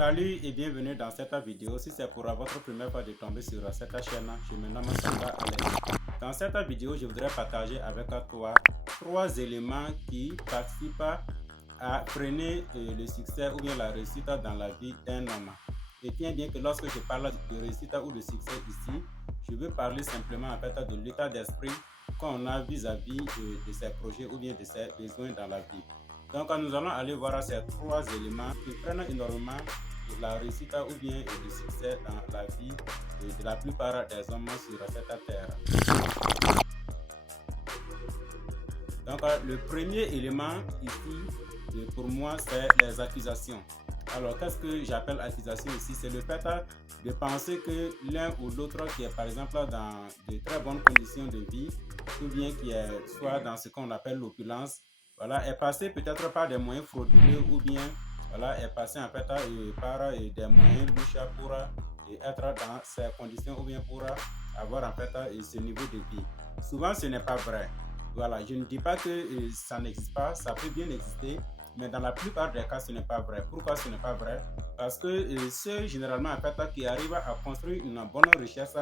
Salut et bienvenue dans cette vidéo. Si c'est pour votre première fois de tomber sur cette chaîne, je me nomme Samba Alex. Dans cette vidéo, je voudrais partager avec toi trois éléments qui participent à freiner le succès ou bien la réussite dans la vie d'un homme. Et tiens bien que lorsque je parle de réussite ou de succès ici, je veux parler simplement de l'état d'esprit qu'on a vis-à-vis de ses projets ou bien de ses besoins dans la vie. Donc nous allons aller voir ces trois éléments qui prennent énormément de la réussite ou bien du succès dans la vie de la plupart des hommes sur cette terre. Donc le premier élément ici pour moi c'est les accusations. Alors qu'est-ce que j'appelle accusation ici? C'est le fait de penser que l'un ou l'autre qui est par exemple dans de très bonnes conditions de vie ou bien qui est soit dans ce qu'on appelle l'opulence, voilà, est passé peut-être par des moyens frauduleux ou bien voilà, est passé par des moyens louches pour être dans ces conditions ou bien pour avoir ce niveau de vie. Souvent ce n'est pas vrai. Voilà, je ne dis pas que ça n'existe pas, ça peut bien exister, mais dans la plupart des cas ce n'est pas vrai. Pourquoi ce n'est pas vrai? Parce que ceux généralement qui arrivent à construire une bonne richesse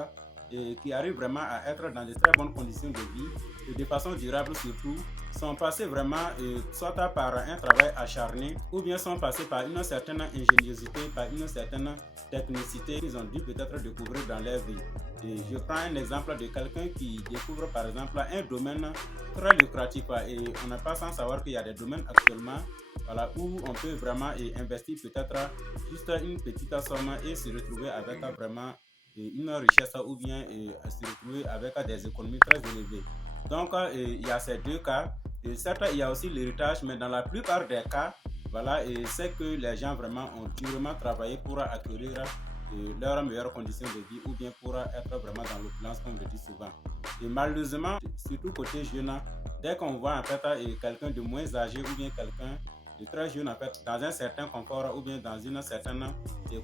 et qui arrivent vraiment à être dans de très bonnes conditions de vie et de façon durable surtout, sont passés vraiment soit par un travail acharné ou bien sont passés par une certaine ingéniosité, par une certaine technicité qu'ils ont dû peut-être découvrir dans leur vie. Et je prends un exemple de quelqu'un qui découvre par exemple un domaine très lucratif et on n'a pas sans savoir qu'il y a des domaines actuellement voilà, où on peut vraiment investir peut-être juste une petite somme et se retrouver avec vraiment une richesse ou bien se retrouver avec des économies très élevées. Donc il y a ces deux cas. Et certes, il y a aussi l'héritage, mais dans la plupart des cas, voilà, c'est que les gens vraiment ont durement travaillé pour acquérir leurs meilleures conditions de vie ou bien pour être vraiment dans l'opulence, comme je dis souvent. Et malheureusement, surtout côté jeune, dès qu'on voit quelqu'un de moins âgé ou bien quelqu'un de très jeune dans un certain confort ou bien dans une certaine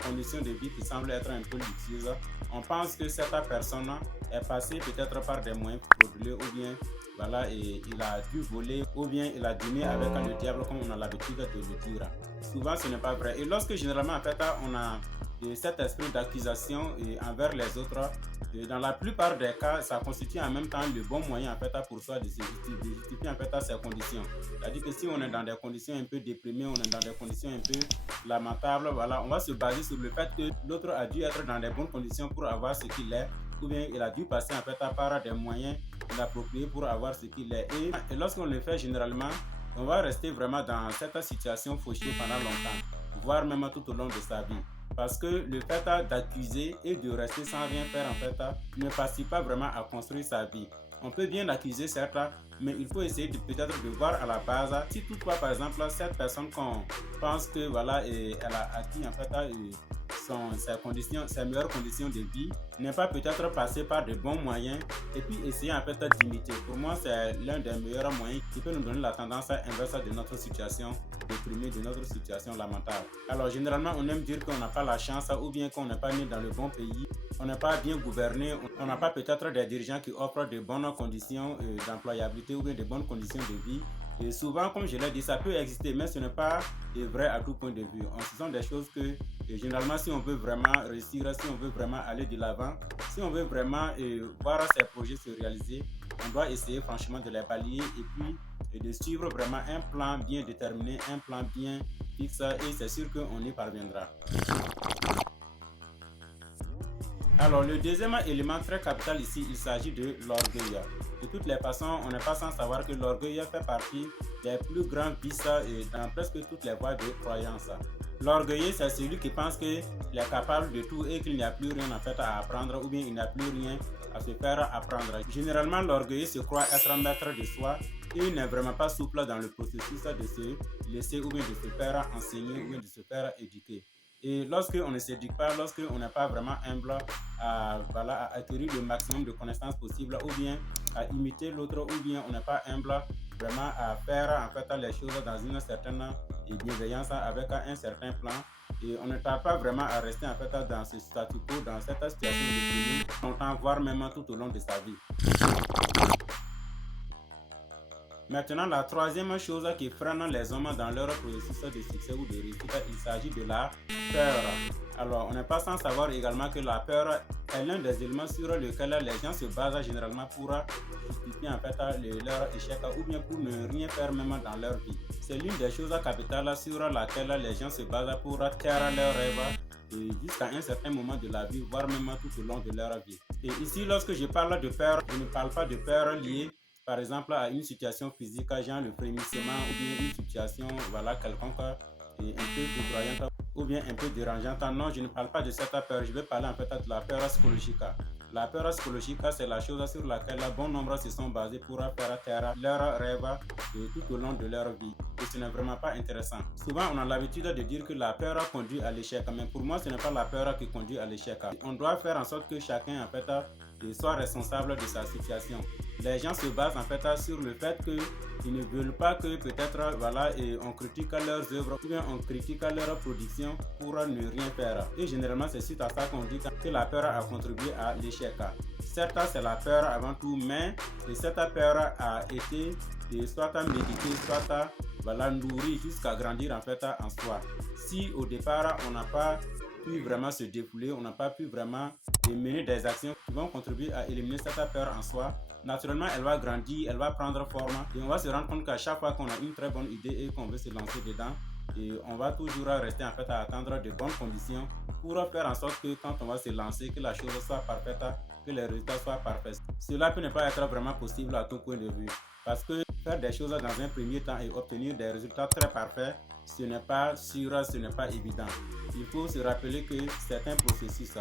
condition de vie qui semble être un peu luxueuse, on pense que cette personne est passée peut-être par des moyens frauduleux ou bien voilà, et il a dû voler ou bien il a dîné avec le diable comme on a l'habitude de le dire. Souvent ce n'est pas vrai. Et lorsque généralement on a cet esprit d'accusation envers les autres, dans la plupart des cas, ça constitue en même temps le bon moyen pour soi de justifier ces conditions. C'est-à-dire que si on est dans des conditions un peu déprimées, on est dans des conditions un peu lamentables, voilà, on va se baser sur le fait que l'autre a dû être dans des bonnes conditions pour avoir ce qu'il est, ou bien il a dû passer par des moyens inappropriés pour avoir ce qu'il est. Et lorsqu'on le fait généralement, on va rester vraiment dans cette situation fauchée pendant longtemps, voire même tout au long de sa vie. Parce que le fait d'accuser et de rester sans rien faire ne participe pas vraiment à construire sa vie. On peut bien l'accuser certes, mais il faut essayer peut-être de voir à la base si toutefois par exemple cette personne qu'on pense que voilà elle a acquis ses meilleures conditions de vie n'est pas peut-être passé par de bons moyens et puis essayer d'imiter. Pour moi c'est l'un des meilleurs moyens qui peut nous donner la tendance inverse de notre situation déprimée, de notre situation lamentable. Alors généralement on aime dire qu'on n'a pas la chance ou bien qu'on n'est pas né dans le bon pays, on n'est pas bien gouverné, on n'a pas peut-être des dirigeants qui offrent de bonnes conditions d'employabilité ou bien de bonnes conditions de vie. Et souvent, comme je l'ai dit, ça peut exister, mais ce n'est pas vrai à tout point de vue. Ce sont des choses que, généralement, si on veut vraiment réussir, si on veut vraiment aller de l'avant, si on veut vraiment voir ces projets se réaliser, on doit essayer franchement de les balayer et puis de suivre vraiment un plan bien déterminé, un plan bien fixe et c'est sûr qu'on y parviendra. Alors le deuxième élément très capital ici, il s'agit de l'orgueil. De toutes les façons, on n'est pas sans savoir que l'orgueil fait partie des plus grands vices dans presque toutes les voies de croyance. L'orgueil, c'est celui qui pense qu'il est capable de tout et qu'il n'y a plus rien à apprendre ou bien il n'y a plus rien à se faire apprendre. Généralement, l'orgueil se croit être maître de soi et il n'est vraiment pas souple dans le processus de se laisser ou bien de se faire enseigner ou bien de se faire éduquer. Et lorsqu'on ne s'éduque pas, lorsqu'on n'est pas vraiment humble à acquérir le maximum de connaissances possibles ou bien à imiter l'autre ou bien on n'est pas humble vraiment à faire les choses dans une certaine bienveillance avec un certain plan et on ne tarde pas vraiment à rester dans ce statu quo, dans cette situation de longtemps, voire même tout au long de sa vie. Maintenant, la troisième chose qui freine les hommes dans leur processus de succès ou de réussite, il s'agit de la peur. Alors, on n'est pas sans savoir également que la peur est l'un des éléments sur lesquels les gens se basent généralement pour justifier en fait leur échec ou bien pour ne rien faire même dans leur vie. C'est l'une des choses capitales sur laquelle les gens se basent pour taire leurs rêves jusqu'à un certain moment de la vie, voire même tout au long de leur vie. Et ici, lorsque je parle de peur, je ne parle pas de peur liée par exemple à une situation physique, genre le frémissement ou bien une situation quelconque et un peu foudroyante ou bien un peu dérangeante. Non, je ne parle pas de cette peur, je vais parler en fait de la peur psychologique. La peur psychologique, c'est la chose sur laquelle bon nombre se sont basés pour faire taire leurs rêves tout au long de leur vie. Et ce n'est vraiment pas intéressant. Souvent, on a l'habitude de dire que la peur conduit à l'échec, mais pour moi, ce n'est pas la peur qui conduit à l'échec. On doit faire en sorte que chacun en fait soit responsable de sa situation. Les gens se basent en fait sur le fait qu'ils ne veulent pas que peut-être on critique leurs œuvres ou bien on critique leur production pour ne rien faire. Et généralement c'est suite à ça qu'on dit que la peur a contribué à l'échec. Certes c'est la peur avant tout, mais cette peur a été soit méditée, soit nourrie jusqu'à grandir en fait en soi. Si au départ on n'a pas pu vraiment se défouler, on n'a pas pu vraiment mener des actions qui vont contribuer à éliminer cette peur en soi, naturellement elle va grandir, elle va prendre forme et on va se rendre compte qu'à chaque fois qu'on a une très bonne idée et qu'on veut se lancer dedans, et on va toujours rester en fait à attendre de bonnes conditions pour faire en sorte que quand on va se lancer, que la chose soit parfaite, que les résultats soient parfaits. Cela peut ne pas être vraiment possible à tout point de vue parce que faire des choses dans un premier temps et obtenir des résultats très parfaits, ce n'est pas sûr, ce n'est pas évident. Il faut se rappeler que c'est un processus.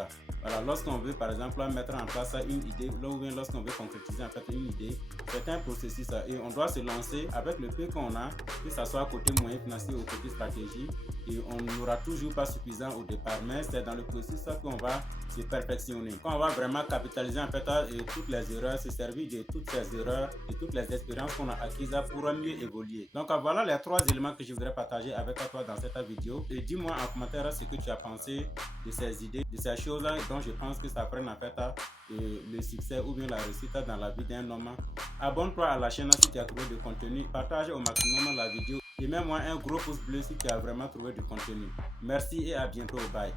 Lorsqu'on veut par exemple mettre en place une idée, ou bien lorsqu'on veut concrétiser en fait une idée, c'est un processus et on doit se lancer avec le peu qu'on a, que ce soit côté moyen financier ou côté stratégie, et on n'aura toujours pas suffisant au départ, mais c'est dans le processus qu'on va se perfectionner. Quand on va vraiment capitaliser en fait toutes les erreurs, se servir de toutes ces erreurs et toutes les expériences qu'on a acquises pour mieux évoluer. Donc voilà les trois éléments que je voudrais partager avec toi dans cette vidéo, et dis-moi en commentaire ce que tu as pensé de ces idées, de ces choses dont je pense que ça freine en fait le succès ou bien la réussite dans la vie d'un homme. Abonne-toi à la chaîne si tu as trouvé du contenu, partage au maximum la vidéo et mets-moi un gros pouce bleu si tu as vraiment trouvé du contenu. Merci et à bientôt, bye.